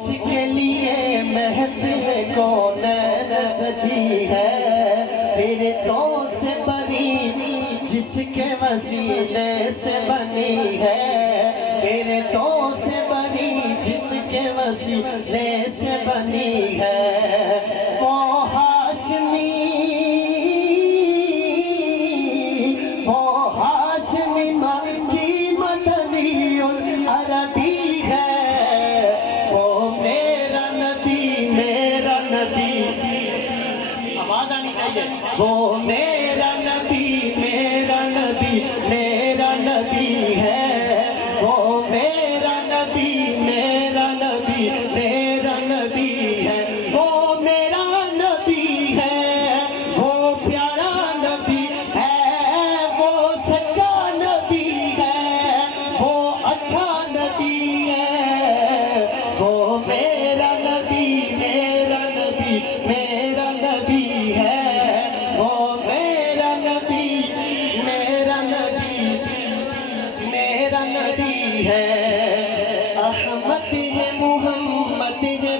اس کے لیے محفل کونین سجی ہے، فرتوں سے بنی جس کے وسیلے سے بنی ہے، فرتوں سے بنی جس کے وسیلے سے بنی ہے، وہ ہاشمی مکی مدنی العربی ہے، وہ میرا نبی آواز آنی چاہیے، وہ میرا نبی ہے، وہ میرا نبی ہے، وہ میرا نبی ہے، وہ پیارا نبی ہے، وہ سچا نبی ہے، وہ اچھا نبی ہے، وہ میرا نبی ہے، وہ میرا نبی ہے۔